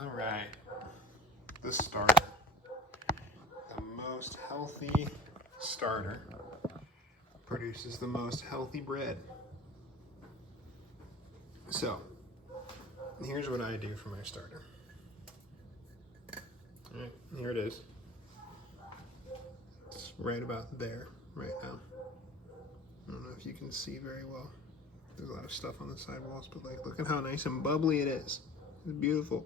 All right, the starter, the most healthy starter produces the most healthy bread. So here's what I do for my starter. All right, here it is. It's right about there right now. I don't know if you can see very well. There's a lot of stuff on the sidewalls, but like, look at how nice and bubbly it is. It's beautiful.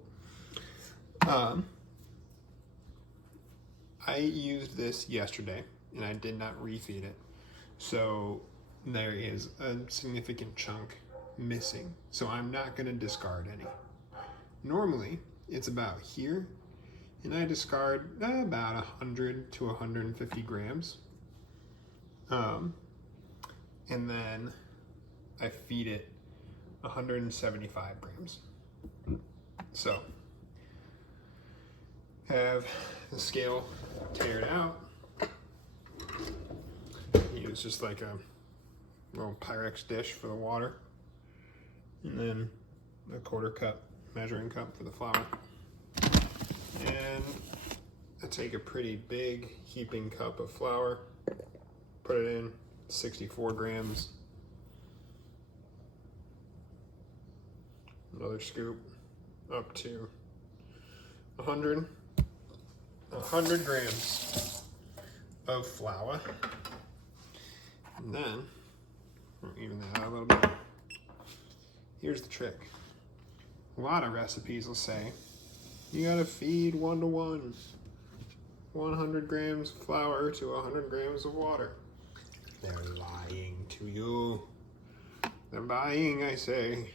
I used this yesterday and I did not refeed it. So there is a significant chunk missing. So I'm not gonna discard any. Normally it's about here and I discard about 100 to 150 grams. And then I feed it 175 grams. So have the scale teared out. Use just like a little Pyrex dish for the water, and then a 1/4 cup measuring cup for the flour. And I take a pretty big heaping cup of flour, put it in, 64 grams. Another scoop up to 100 grams of flour. And then, we'll even that out a little bit. Here's the trick. A lot of recipes will say, you gotta feed 1-to-1, 100 grams of flour to 100 grams of water. They're lying to you. They're lying, I say.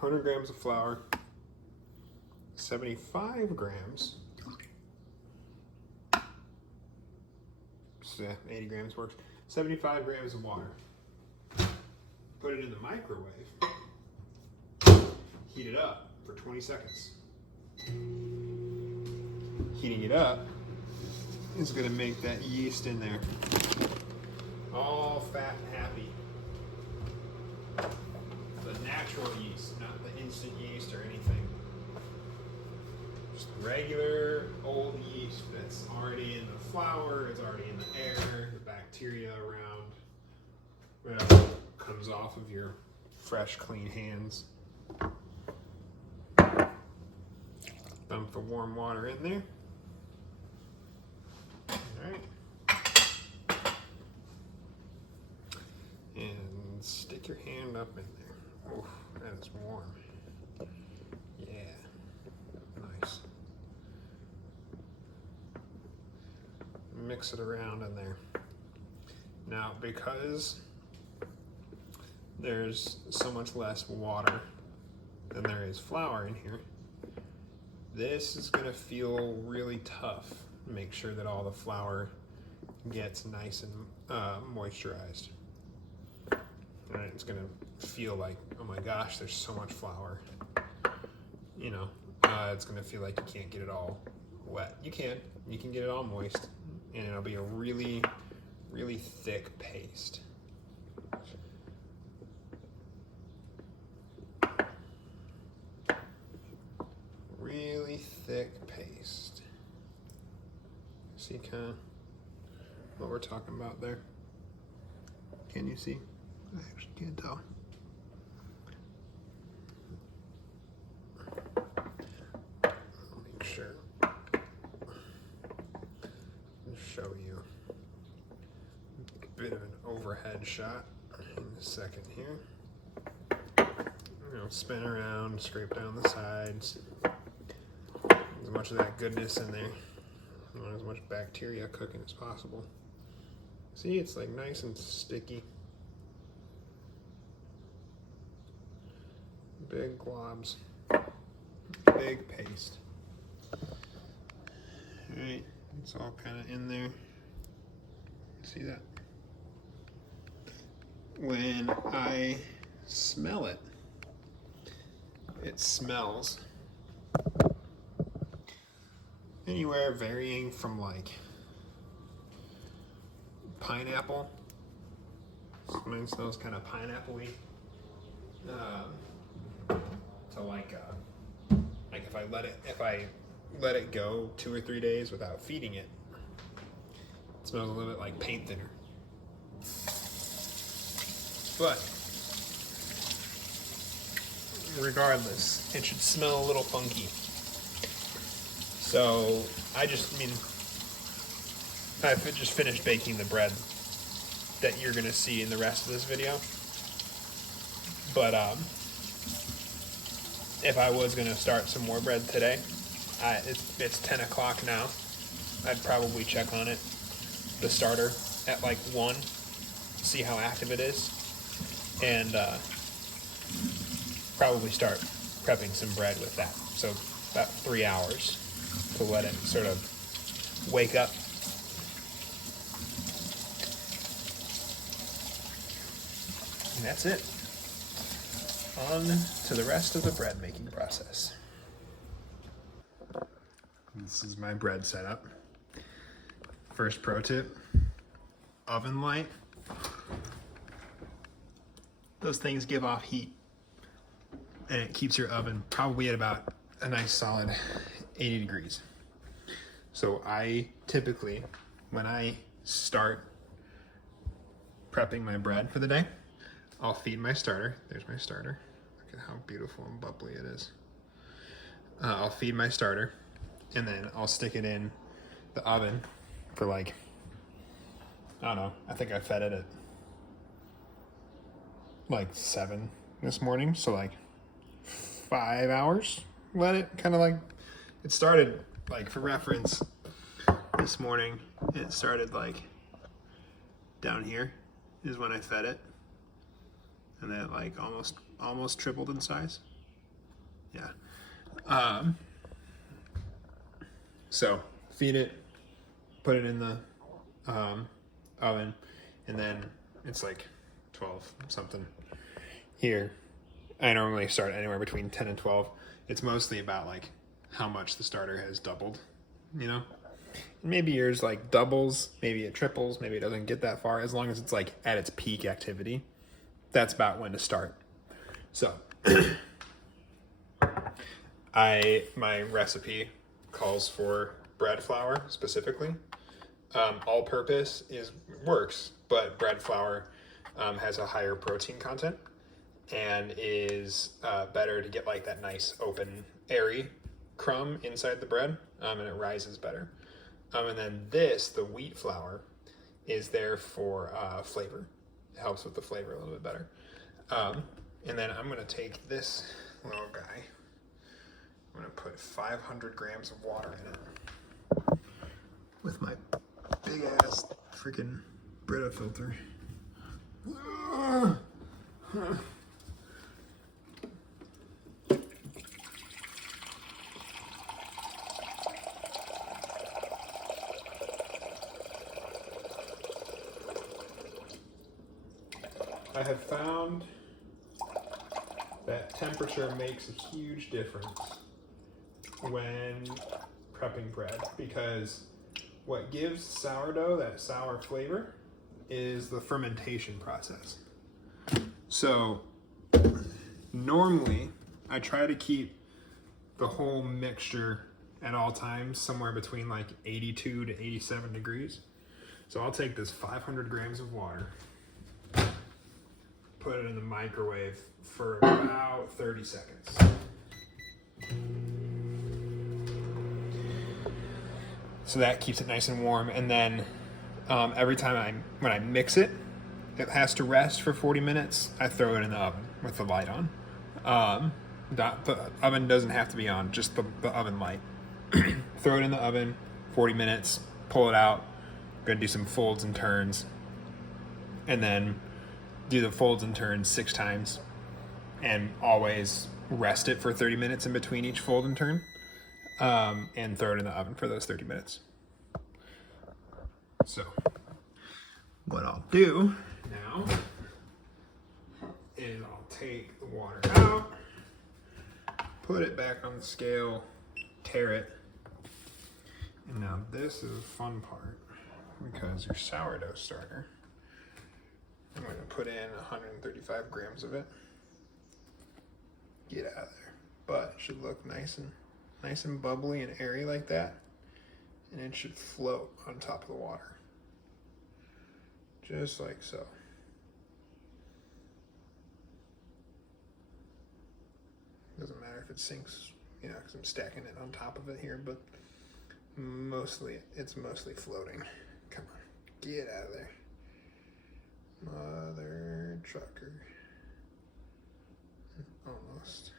100 grams of flour, 75 grams, so 80 grams works, 75 grams of water. Put it in the microwave, heat it up for 20 seconds. Heating it up is gonna make that yeast in there all fat and happy. The natural yeast, not the instant yeast or anything. Just regular old yeast that's already in the flour, it's already in the air, the bacteria around, whatever comes off of your fresh, clean hands. Dump the warm water in there. Alright. And stick your hand up in there. Oof, that is warm. Yeah, nice. Mix it around in there. Now, because there's so much less water than there is flour in here, this is gonna feel really tough. Make sure that all the flour gets nice and moisturized. And it's gonna feel like, oh my gosh, there's so much flour. You know, it's gonna feel like you can't get it all wet. You can get it all moist, and it'll be a really, really thick paste. Really thick paste. See kind of what we're talking about there? Can you see? I actually can't tell. I'll make sure. I'll show you a bit of an overhead shot in a second here. You know, spin around, scrape down the sides. As much of that goodness in there. You want as much bacteria cooking as possible. See, it's like nice and sticky. Big globs. Big paste. Alright, it's all kind of in there. See that? When I smell it, it smells anywhere varying from like pineapple. Mine smells kind of pineapple-y. To to like if I let it go 2 or 3 days without feeding it, it smells a little bit like paint thinner. But regardless, it should smell a little funky. So I've just finished baking the bread that you're gonna see in the rest of this video. But if I was gonna start some more bread today, it's 10 o'clock now. I'd probably check on it, the starter, at like 1, see how active it is, and probably start prepping some bread with that. So about 3 hours to let it sort of wake up. And that's it. On to the rest of the bread making process. This is my bread setup. First pro tip, oven light. Those things give off heat and it keeps your oven probably at about a nice solid 80 degrees. So I typically, when I start prepping my bread for the day, I'll feed my starter. There's my starter. Look at how beautiful and bubbly it is. I'll feed my starter, and then I'll stick it in the oven for like, I don't know, I think I fed it at like 7 this morning, so like 5 hours. Let it kind of like, it started like, for reference, this morning, it started like down here is when I fed it. And then it like almost tripled in size. Yeah. So feed it, put it in the oven, and then it's like 12 something here. I normally start anywhere between 10 and 12. It's mostly about like how much the starter has doubled, you know? And maybe yours like doubles, maybe it triples, maybe it doesn't get that far, as long as it's like at its peak activity. That's about when to start. So my recipe calls for bread flour specifically. All purpose works, but bread flour has a higher protein content and is better to get like that nice open airy crumb inside the bread, and it rises better. And then the wheat flour, is there for flavor. It helps with the flavor a little bit better. And then I'm gonna take this little guy, I'm gonna put 500 grams of water in it with my big ass freaking Brita filter. I have found that temperature makes a huge difference when prepping bread, because what gives sourdough that sour flavor is the fermentation process. So normally I try to keep the whole mixture at all times somewhere between like 82 to 87 degrees. So I'll take this 500 grams of water, put it in the microwave for about 30 seconds. So that keeps it nice and warm. And then every time when I mix it, it has to rest for 40 minutes. I throw it in the oven with the light on. The oven doesn't have to be on, just the oven light. Throw it in the oven, 40 minutes, pull it out. Gonna do some folds and turns. And then do the folds and turns 6 times, and always rest it for 30 minutes in between each fold and turn, and throw it in the oven for those 30 minutes. So what I'll do now is I'll take the water out, put it back on the scale, tear it, and now this is the fun part, because your sourdough starter, I'm going to put in 135 grams of it. Get out of there. but it should look nice and bubbly and airy like that. And it should float on top of the water. Just like so. Doesn't matter if it sinks, you know, because I'm stacking it on top of it here, but it's mostly floating. Come on, get out of there. Mother trucker. Almost.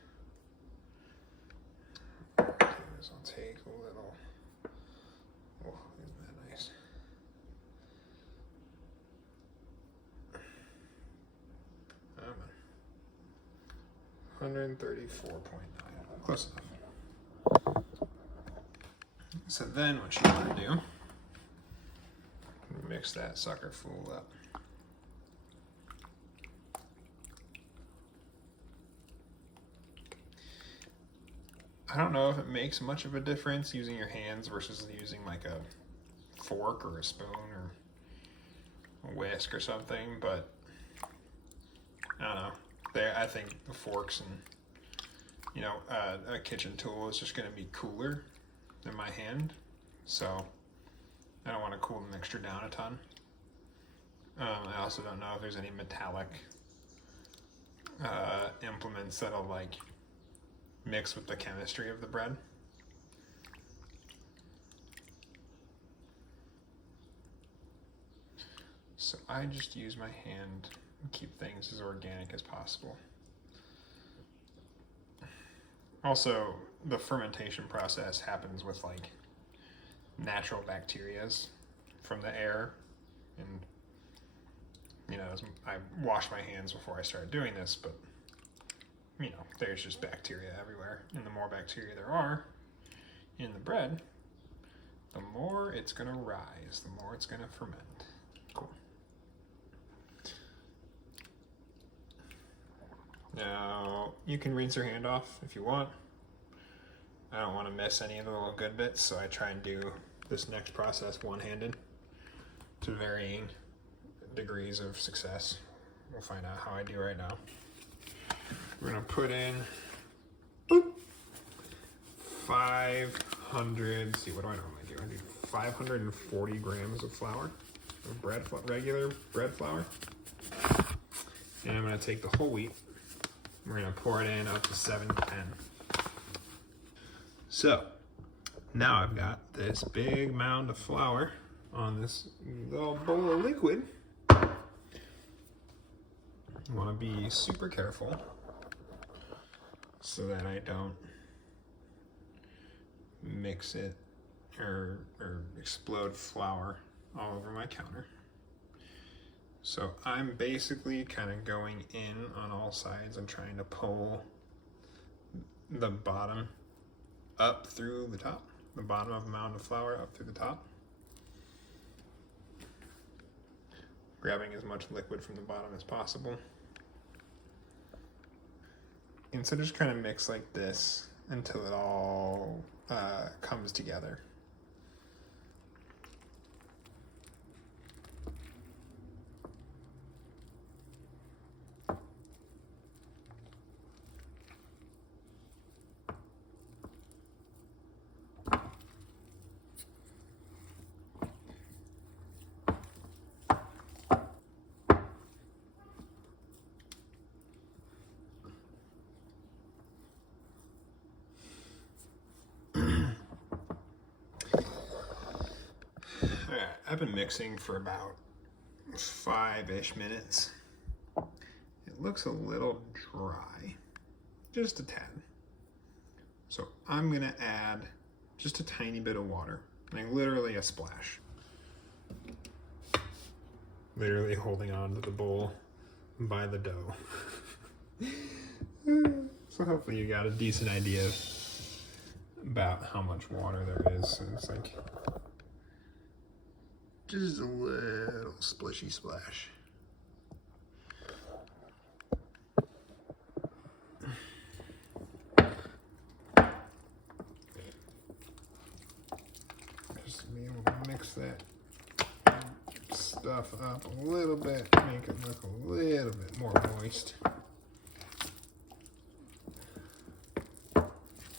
This will take a little. Oh, isn't that nice? I'm 134.9. Close enough. So then what you want to do, mix that sucker full up. I don't know if it makes much of a difference using your hands versus using like a fork or a spoon or a whisk or something, but I don't know. I think the forks and, you know, a kitchen tool is just going to be cooler than my hand, so I don't want to cool the mixture down a ton. I also don't know if there's any metallic implements that'll like mix with the chemistry of the bread. So I just use my hand and keep things as organic as possible. Also, the fermentation process happens with like natural bacterias from the air, and you know, I wash my hands before I start doing this, but you know, there's just bacteria everywhere, and the more bacteria there are in the bread, the more it's gonna rise, the more it's gonna ferment. Cool. Now, you can rinse your hand off if you want. I don't want to miss any of the little good bits, so I try and do this next process one-handed to varying degrees of success. We'll find out how I do right now. We're gonna put in 500, see, what do I normally do? I do 540 grams of flour, of regular bread flour. And I'm gonna take the whole wheat. We're gonna pour it in up to 710. So, now I've got this big mound of flour on this little bowl of liquid. I wanna be super careful so that I don't mix it or explode flour all over my counter. So I'm basically kind of going in on all sides and trying to pull the bottom up through the top, the bottom of the mound of flour up through the top. Grabbing as much liquid from the bottom as possible. And so just kind of mix like this until it all comes together. I've been mixing for about 5-ish minutes. It looks a little dry, just a tad. So I'm gonna add just a tiny bit of water, like literally a splash. Literally holding on to the bowl by the dough. So hopefully you got a decent idea about how much water there is. So it's like just a little splishy splash. Just to be able to mix that stuff up a little bit, make it look a little bit more moist.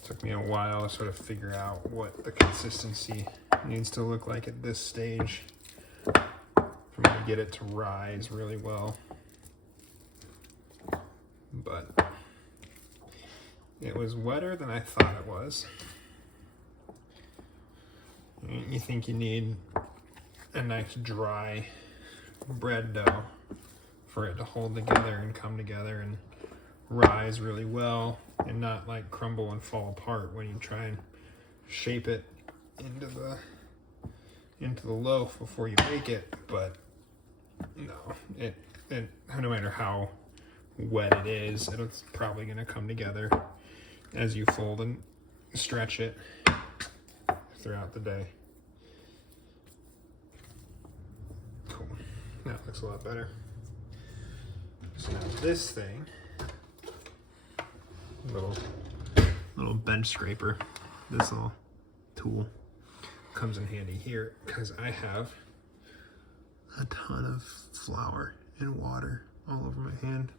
Took me a while to sort of figure out what the consistency needs to look like at this stage for me to get it to rise really well. But it was wetter than I thought it was. You think you need a nice dry bread dough for it to hold together and come together and rise really well and not like crumble and fall apart when you try and shape it into the loaf before you bake it. But no, it no matter how wet it is, it's probably going to come together as you fold and stretch it throughout the day. Cool. That looks a lot better. So now this thing, little bench scraper, this little tool comes in handy here because I have a ton of flour and water all over my hand,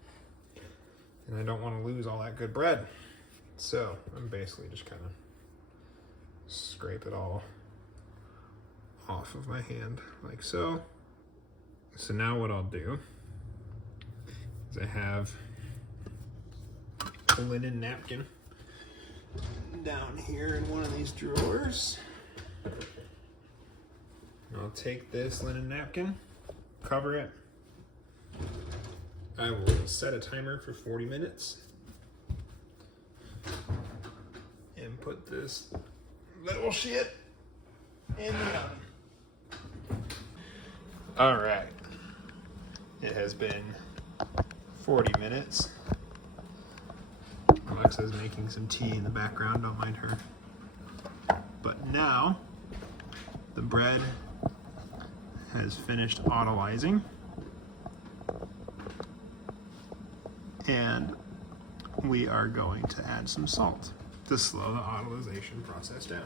and I don't want to lose all that good bread. So I'm basically just kind of scrape it all off of my hand like so. So now what I'll do is I have a linen napkin down here in one of these drawers. I'll take this linen napkin, cover it. I will set a timer for 40 minutes and put this little shit in the oven. All right, it has been 40 minutes. Alexa's making some tea in the background, don't mind her. But now the bread has finished autolyzing, and we are going to add some salt to slow the autolyzation process down.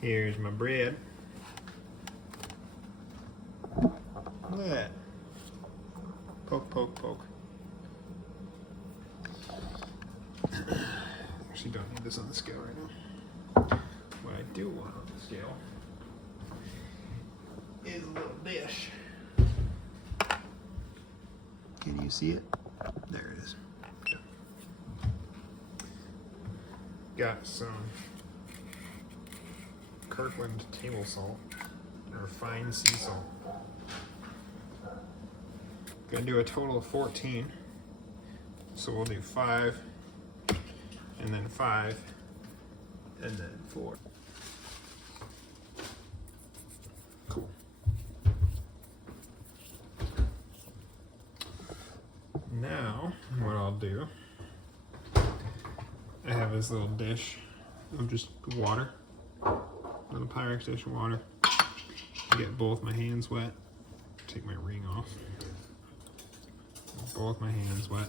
Here's my bread. Look at that. Poke, poke, poke. Actually don't need this on the scale right now. What I do want on the scale is a little dish. Can you see it? There it is. Got some Kirkland table salt, or fine sea salt. Gonna do a total of 14. So we'll do 5, and then 5, and then 4. Cool. Now, what I'll do, I have this little dish of just water, little Pyrex dish of water. Get both my hands wet. Take my ring off. Both my hands wet.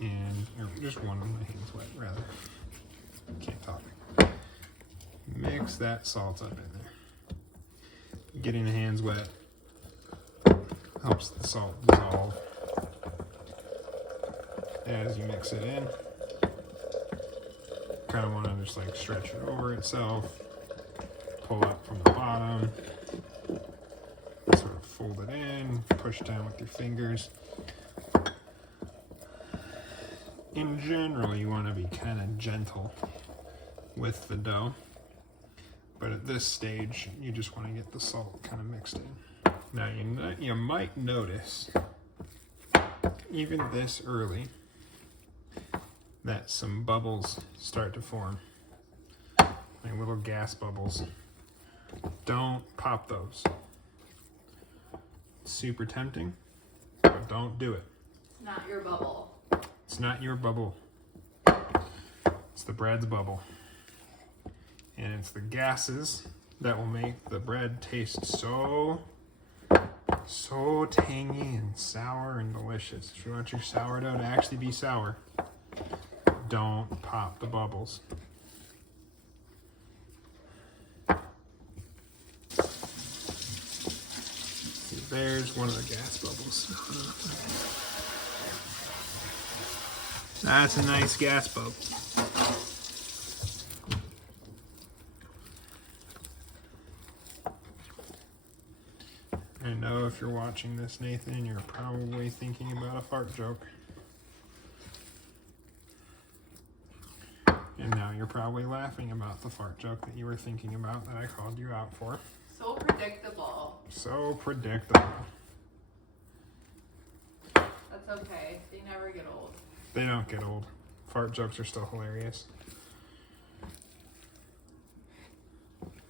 And, or just one of my hands wet, rather. Can't talk. Mix that salt up in there. Getting the hands wet helps the salt dissolve as you mix it in. Kind of want to just like stretch it over itself, pull up from the bottom, sort of fold it in, push down with your fingers. In general, you want to be kind of gentle with the dough, but at this stage, you just want to get the salt kind of mixed in. Now, you might notice, even this early, that some bubbles start to form, like little gas bubbles. Don't pop those. It's super tempting, but don't do it. It's not your bubble. It's not your bubble. It's the bread's bubble. And it's the gases that will make the bread taste so tangy and sour and delicious. If you want your sourdough to actually be sour, don't pop the bubbles. See there's one of the gas bubbles. That's a nice gas bubble. I know if you're watching this, Nathan, you're probably thinking about a fart joke. And now you're probably laughing about the fart joke that you were thinking about that I called you out for. So predictable. So predictable. That's okay. They never get old. They don't get old. Fart jokes are still hilarious.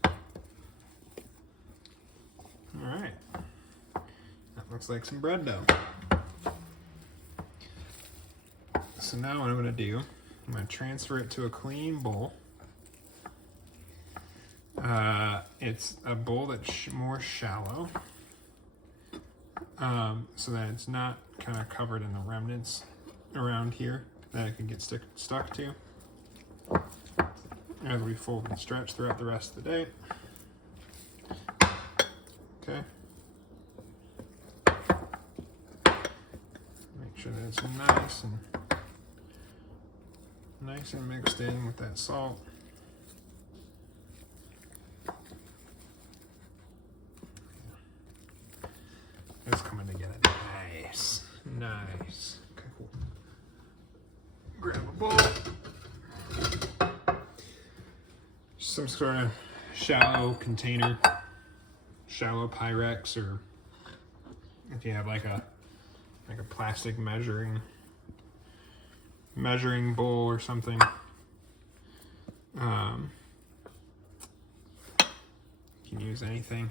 All right. That looks like some bread dough. So now what I'm going to do, I'm going to transfer it to a clean bowl. It's a bowl that's more shallow, so that it's not kind of covered in the remnants around here that it can get stuck to as we fold and stretch throughout the rest of the day. Okay. Make sure that it's nice and mixed in with that salt. It's coming together nice. Nice. Okay, cool. Grab a bowl. Some sort of shallow container, shallow Pyrex, or if you have like a plastic measuring bowl or something. You can use anything.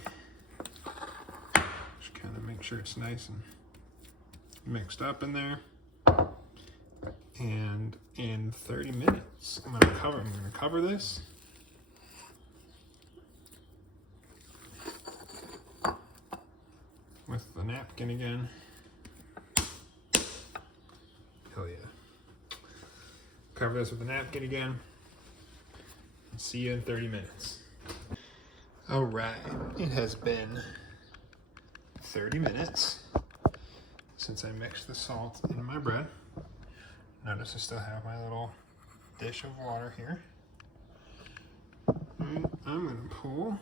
Just kind of make sure it's nice and mixed up in there. And in 30 minutes, I'm gonna cover this. With the napkin again. Hell yeah. Cover this with a napkin again. See you in 30 minutes. All right, it has been 30 minutes since I mixed the salt in my bread. Notice I still have my little dish of water here. And I'm gonna pull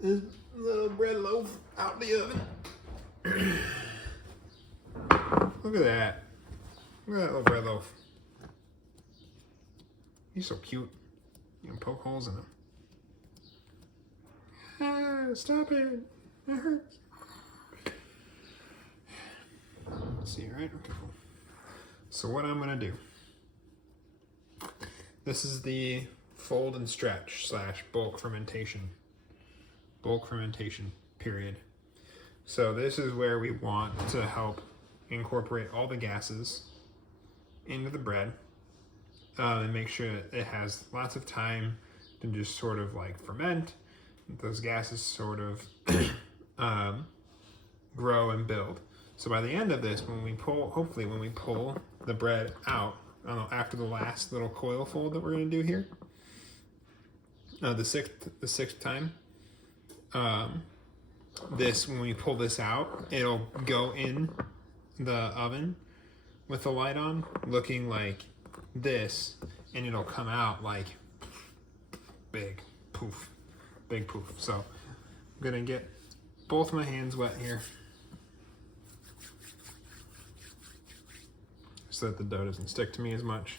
this little bread loaf out the oven. Look at that. Look at that little bread loaf. He's so cute. You can poke holes in him. Ah, stop it. It hurts. Let's see, right? Okay, cool. So what I'm gonna do. This is the fold and stretch / bulk fermentation period. So this is where we want to help incorporate all the gases into the bread and make sure that it has lots of time to just sort of like ferment. Those gases sort of grow and build. So by the end of this, hopefully when we pull the bread out, I don't know, after the last little coil fold that we're gonna do here, the sixth time, when we pull this out, it'll go in the oven with the light on, looking like this, and it'll come out like big poof. So I'm gonna get both my hands wet here so that the dough doesn't stick to me as much.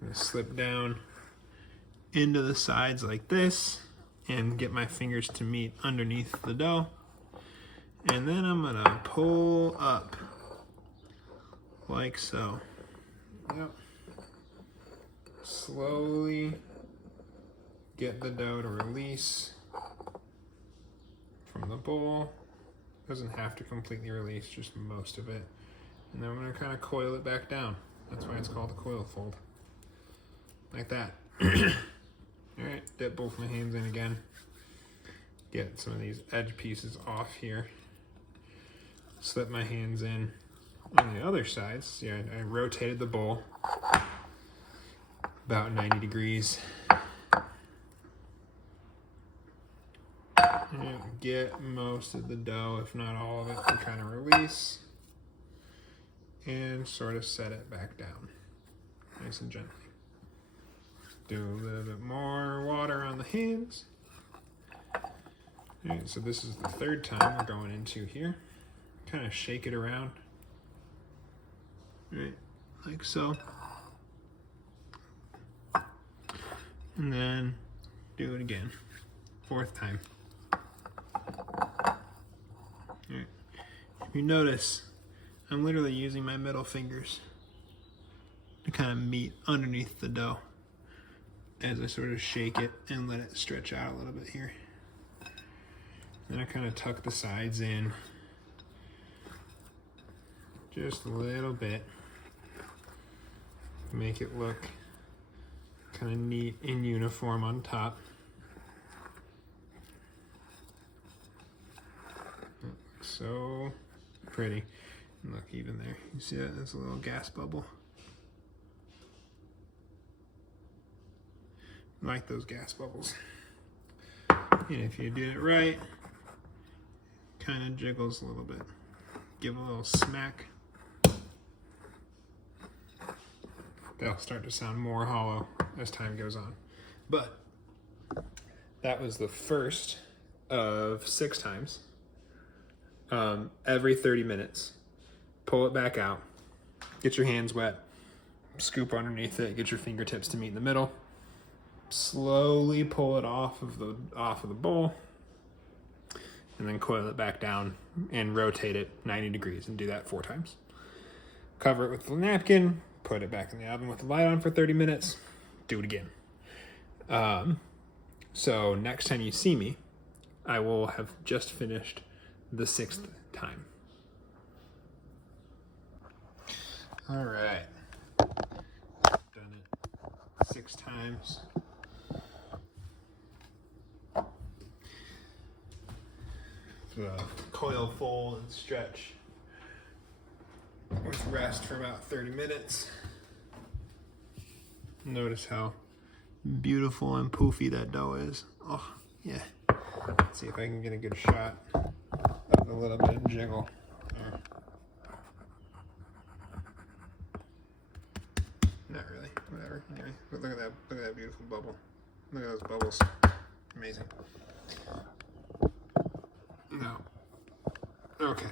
I'm gonna slip down into the sides like this and get my fingers to meet underneath the dough. And then I'm gonna pull up like so. Yep. Slowly get the dough to release from the bowl. Doesn't have to completely release, just most of it. And then I'm gonna kind of coil it back down. That's why it's called a coil fold. Like that. All right, dip both my hands in again. Get some of these edge pieces off here. Slip my hands in on the other side. See, I rotated the bowl about 90 degrees. And get most of the dough, if not all of it, we're trying to release and sort of set it back down nice and gently. Do a little bit more water on the hands. All right, so this is the third time we're going into here. Kind of shake it around. All right, like so. And then do it again. Fourth time. All right. If you notice, I'm literally using my middle fingers to kind of meet underneath the dough as I sort of shake it and let it stretch out a little bit here. Then I kind of tuck the sides in just a little bit. Make it look kind of neat and uniform on top. That looks so pretty. And look, even there, you see that? There's a little gas bubble. I like those gas bubbles. And if you do it right, kind of jiggles a little bit. Give a little smack. They'll start to sound more hollow as time goes on. But that was the first of 6 times. Every 30 minutes. Pull it back out. Get your hands wet. Scoop underneath it. Get your fingertips to meet in the middle. Slowly pull it off of the bowl. And then coil it back down and rotate it 90 degrees and do that 4 times. Cover it with the napkin. Put it back in the oven with the light on for 30 minutes. Do it again. So next time you see me, I will have just finished the 6th time. All right. Done it 6 times. Coil, fold, and stretch with rest for about 30 minutes. Notice how beautiful and poofy that dough is. Oh, yeah. Let's see if I can get a good shot of a little bit of jiggle. Not really, whatever. Anyway, but look at that beautiful bubble. Look at those bubbles. Amazing. No. Okay.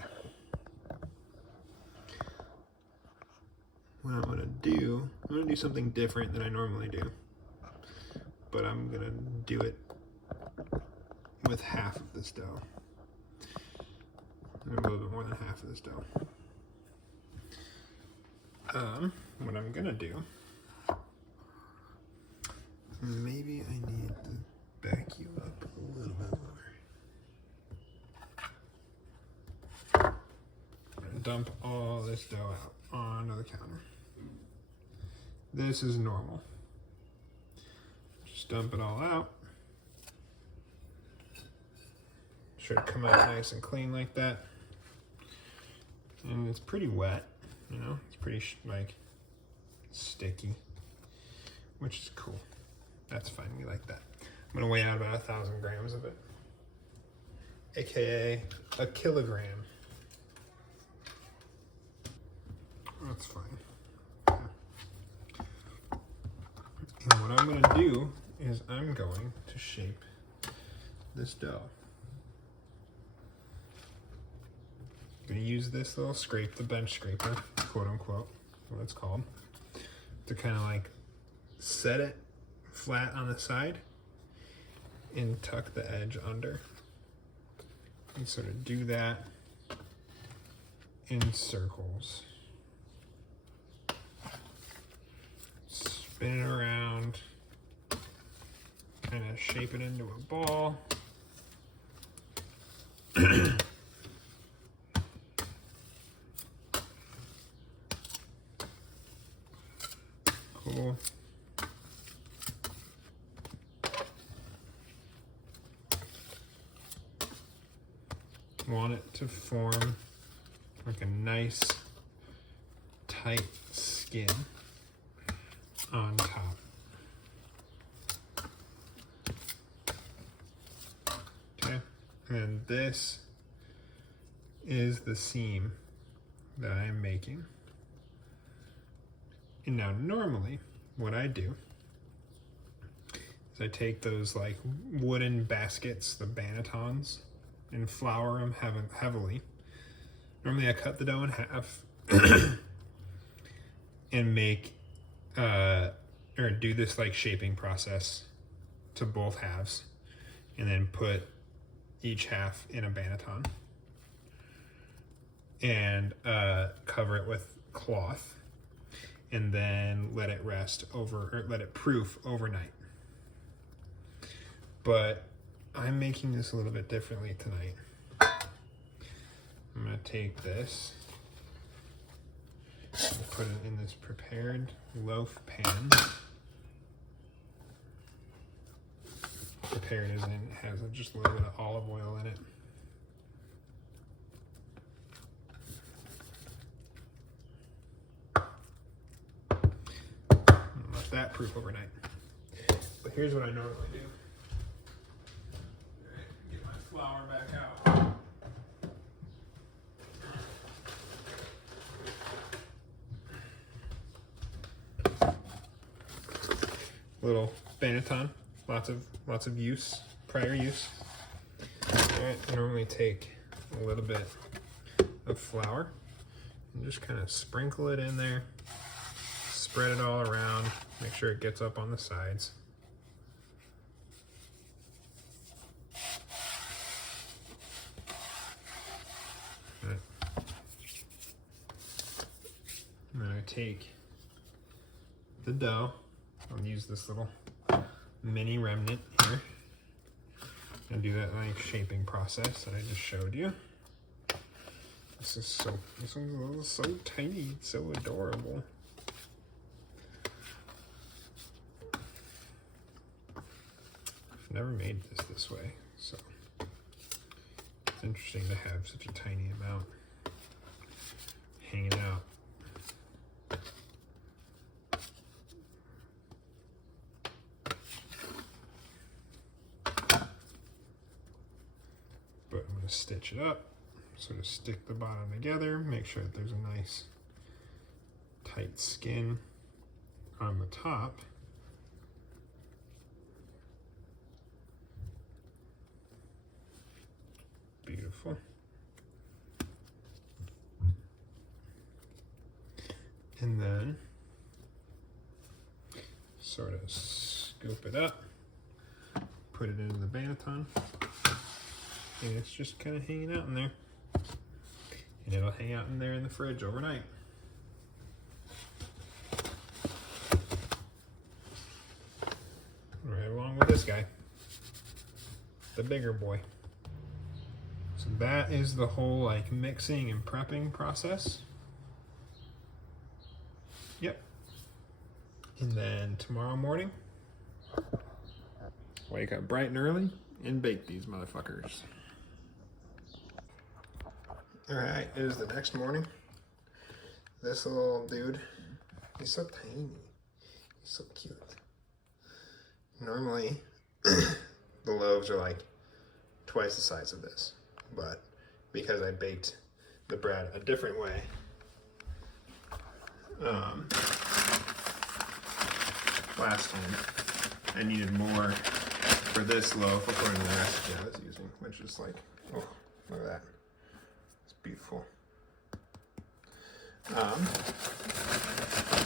What I'm gonna do something different than I normally do. But I'm gonna do it with half of this dough. And a little bit more than half of this dough. What I'm gonna do, maybe I need to back you up a little bit more. Dump all this dough out onto the counter. This is normal. Just dump it all out. Should come out nice and clean like that. And it's pretty wet, you know, it's pretty like sticky, which is cool. That's fine, we like that. I'm gonna weigh out about 1,000 grams of it, AKA a kilogram. That's fine. And what I'm gonna do is I'm going to shape this dough. I'm gonna use this little scrape, the bench scraper, quote unquote, what it's called, to kind of like set it flat on the side and tuck the edge under. And sort of do that in circles. Spin it around, kind of shape it into a ball. Cool. Want it to form like a nice tight skin on top. Okay. And this is the seam that I'm making. And now normally what I do is I take those like wooden baskets, the bannetons, and flour them heavily. Normally I cut the dough in half and make or do this like shaping process to both halves, and then put each half in a banneton and cover it with cloth, and then let it rest or let it proof overnight. But I'm making this a little bit differently tonight. I'm gonna take this and put it in this prepared loaf pan. Prepared as in it has just a little bit of olive oil in it. Let that proof overnight. But here's what I normally do. Get my flour back out. Little banneton, lots of use, prior use. Alright, I normally take a little bit of flour and just kind of sprinkle it in there, spread it all around, make sure it gets up on the sides. Right. And then I take the dough. I'll use this little mini remnant here and do that like shaping process that I just showed you. This one's so tiny, it's so adorable. I've never made this way, so it's interesting to have such a tiny amount hanging out. But I'm going to stitch it up, sort of stick the bottom together, make sure that there's a nice tight skin on the top. Beautiful. And then sort of scoop it up, put it into the banneton, and it's just kind of hanging out in there. And it'll hang out in there in the fridge overnight. Right along with this guy, the bigger boy. So that is the whole like mixing and prepping process. Yep. And then tomorrow morning, wake up bright and early and bake these motherfuckers. All right, it is the next morning. This little dude, he's so tiny. He's so cute. Normally, the loaves are like twice the size of this, but because I baked the bread a different way, last time I needed more for this loaf according to the recipe I was using, which is like, oh, look at that. It's beautiful.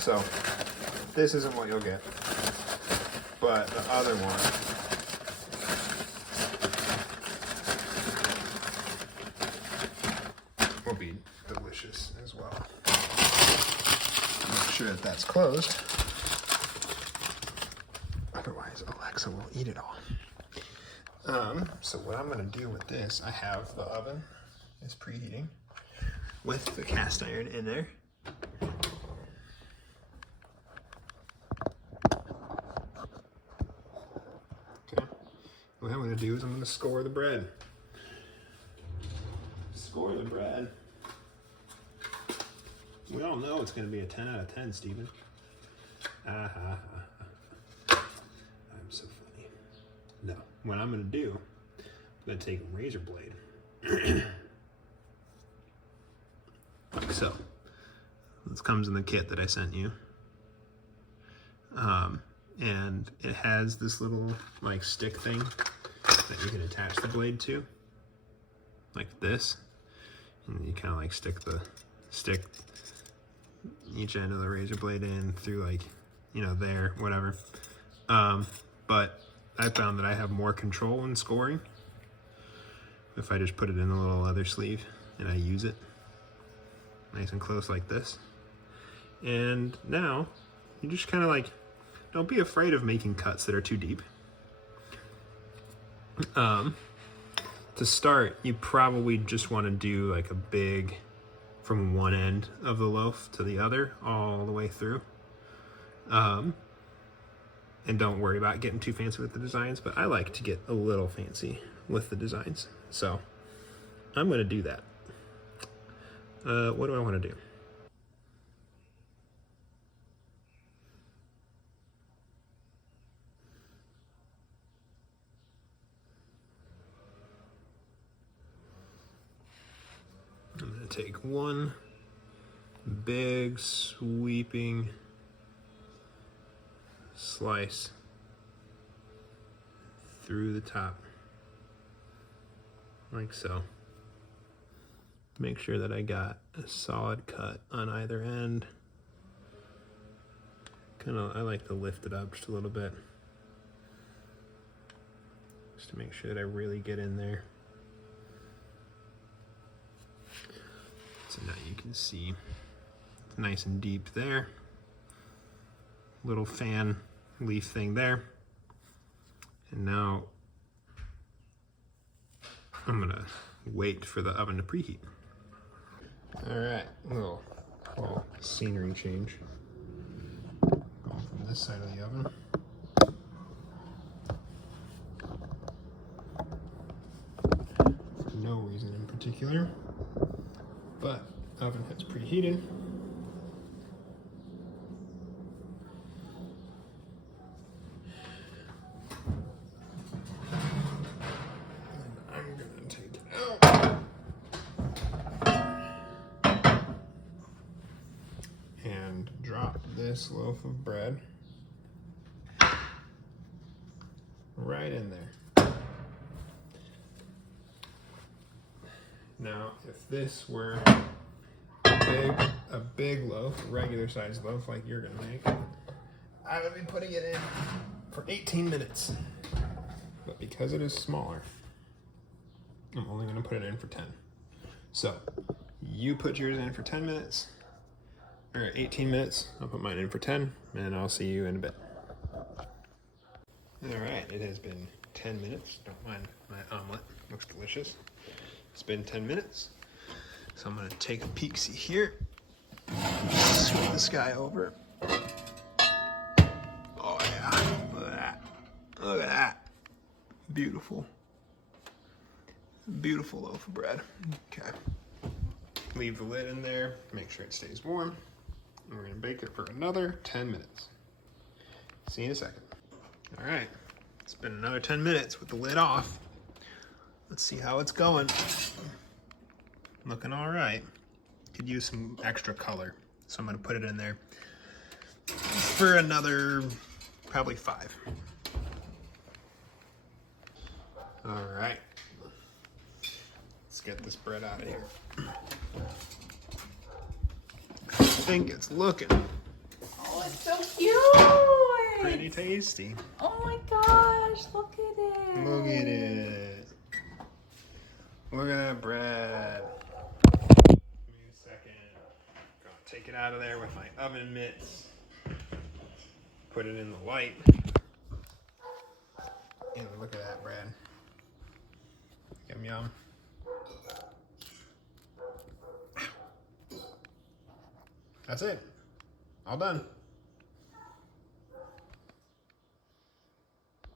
So this isn't what you'll get, but the other one will be delicious as well. Make sure that that's closed. Otherwise, Alexa will eat it all. So what I'm going to do with this, I have the oven is preheating with the cast iron in there. Okay. What I'm going to do is I'm going to score the bread. Score the bread. We all know it's going to be a 10 out of 10, Steven. I'm so funny. No, what I'm going to do, I'm gonna take a razor blade. Like so. This comes in the kit that I sent you. And it has this little like stick thing that you can attach the blade to, like this. And you kind of like stick each end of the razor blade in through, like, you know, there, whatever. But I found that I have more control in scoring if I just put it in a little leather sleeve and I use it nice and close like this. And now you just kind of like, don't be afraid of making cuts that are too deep. To start, you probably just want to do like a big, from one end of the loaf to the other, all the way through. And don't worry about getting too fancy with the designs, but I like to get a little fancy with the designs. So I'm going to do that. What do I want to do? I'm going to take one big sweeping slice through the top, like so. Make sure that I got a solid cut on either end. I like to lift it up just a little bit, just to make sure that I really get in there. So now you can see it's nice and deep there. Little fan leaf thing there. And now I'm gonna wait for the oven to preheat. All right, little scenery change. Going from this side of the oven. For no reason in particular, but oven has preheated. Drop this loaf of bread right in there. Now, if this were a big loaf, a regular sized loaf like you're gonna make, I would be putting it in for 18 minutes. But because it is smaller, I'm only gonna put it in for 10. So, you put yours in for 10 minutes, or 18 minutes. I'll put mine in for 10, and I'll see you in a bit. All right, it has been 10 minutes. Don't mind my omelet, looks delicious. It's been 10 minutes, so I'm gonna take a peek-see here. Swing this guy over. Oh yeah, look at that. Look at that. Beautiful. Beautiful loaf of bread. Okay. Leave the lid in there, make sure it stays warm. And we're gonna bake it for another 10 minutes. See you in a second. All right, it's been another 10 minutes with the lid off. Let's see how it's going. Looking all right. Could use some extra color, so I'm gonna put it in there for another, probably 5. All right, let's get this bread out of here. I think it's looking Oh, it's so cute! pretty tasty. Oh my gosh, look at it! Look at it. Look at that bread. Give me a second. Gonna take it out of there with my oven mitts. Put it in the light. And look at that bread. Yum yum. That's it. All done.